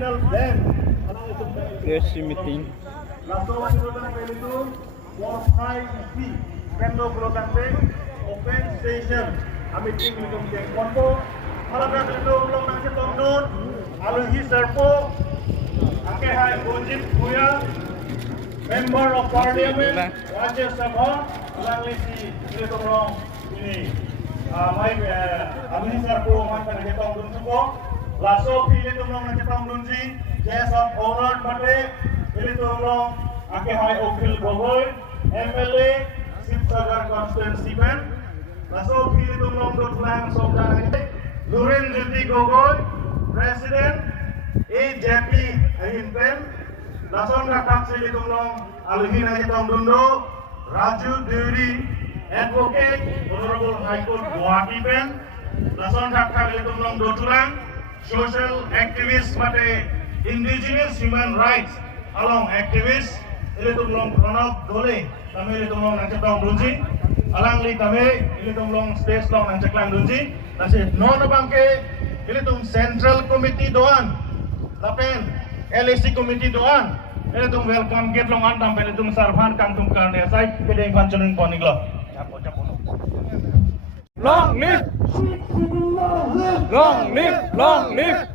national band. Yes, meeting. Laso program itu for 5 Pendo Protante open station. Meeting itu yang konpo. Halaman itu belum nasi tondon. Aluhi serpo. Ake hai Gonjit Buya. Member of Parliament. Rajya Sabha. Langlisi itu belum ini. Mai Aluhi serpo macam ni tondon suko. Laso pilih itu belum nasi tondon si. Guest of honor pate. Pilih itu belum. Ake hai Okil Gogoi. MLA. Sipsagar Constituency Band. Laso pilih itu belum dotulang sobdan ini. Nurin Jyoti Gogoi, President, AJP Ahinpen, Lason Kakak Sili Tumlong, Aluhin Ajitong Dundo, Raju Dewi, Advocate, Honorable High Court Guwahati Pen, Lason Kakak Sili Tumlong Dotulang, Social Activist Mate Indigenous Human Rights, Along Activist, Sili Tumlong Pranab Dole, Kami Sili Tumlong Ajitong Dunji, Alang Li Kami Sili Tumlong Space Long Ajitong Dunji, Nasib non bangke ini tum Central Committee doan, lapen LAC Committee doan, ini tum welcome gate long antam, ini tum sarvan kang tum karne asai, kedai kancunin koniglo. Long live, long live, long live,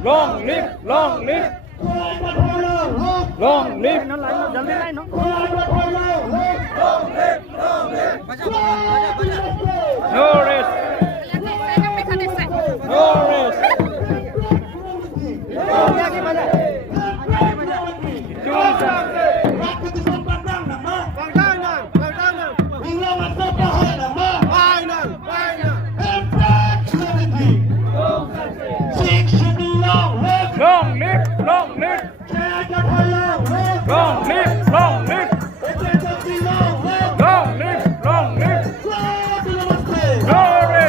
long live, long live, long live. Nó lại nó dần lên nó. No rest. No rest. Long live, long live. Long live, long live. Long live, long live. Glory. Glory. Long live, long live. Long live, long live. Long live, long live. Glory. Glory.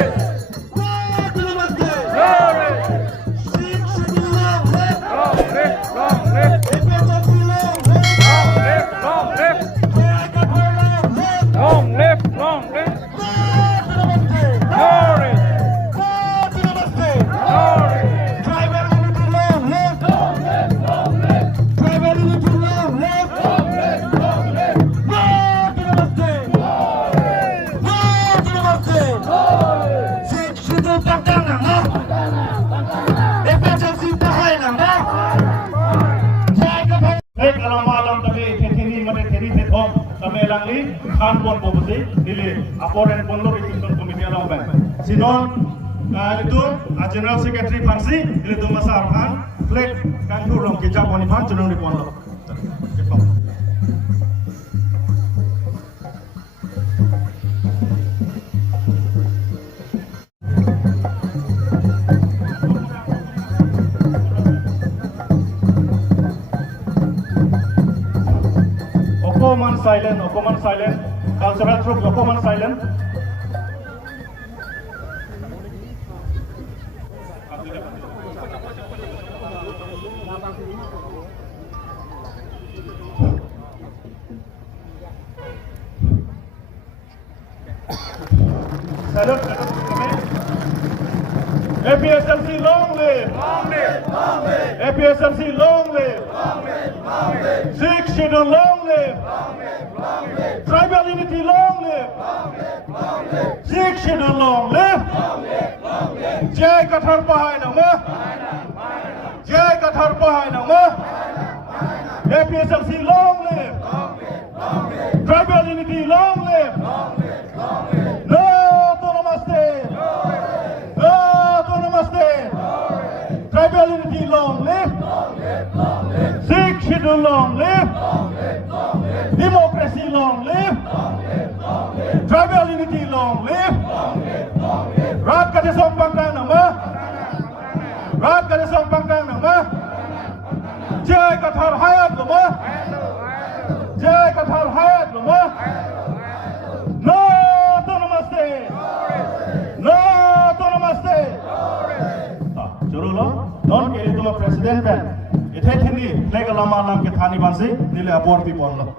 Kanpon Bobusi, ini aporen Pondor Institution Committee along bank. Sinon itu General Secretary Fansi, ini tu Masa Arhan, flag kantor long kejap ponipan cenderung di Pondor. Okoman silent, cultural troop, Okoman silent. Salute, APSLC long live! Long live! Long live! APSLC long live! Long live! Long live! Sixth schedule long live! Long live! Long live! Tribal unity long live! Long live! Long live! Sixth schedule long live! Long live! Long live! Jai Kathar Pahai Nama! Jai Kathar Pahai Nama! APSLC long live! Long live! Long live! Tribal unity long live! Long live! Long live! No to namaste! No to namaste! Tribal unity long live! Long live! Long live! Sixth schedule long live! Long live! Long live! Democracy long live! Long live! Long live! Tribal unity long live! Long live! Long live! Rat Kade Sompangkang Nama! Rat Kade Sompangkang Nama! Jai Kathar Hayat Nama! Jai Kathar Hayat Nama! No to namaste! No to namaste! Juru lo, non ke itu presiden kan? Itu ini lega lama lam ke thani bansi, nilai abor pi pon lo.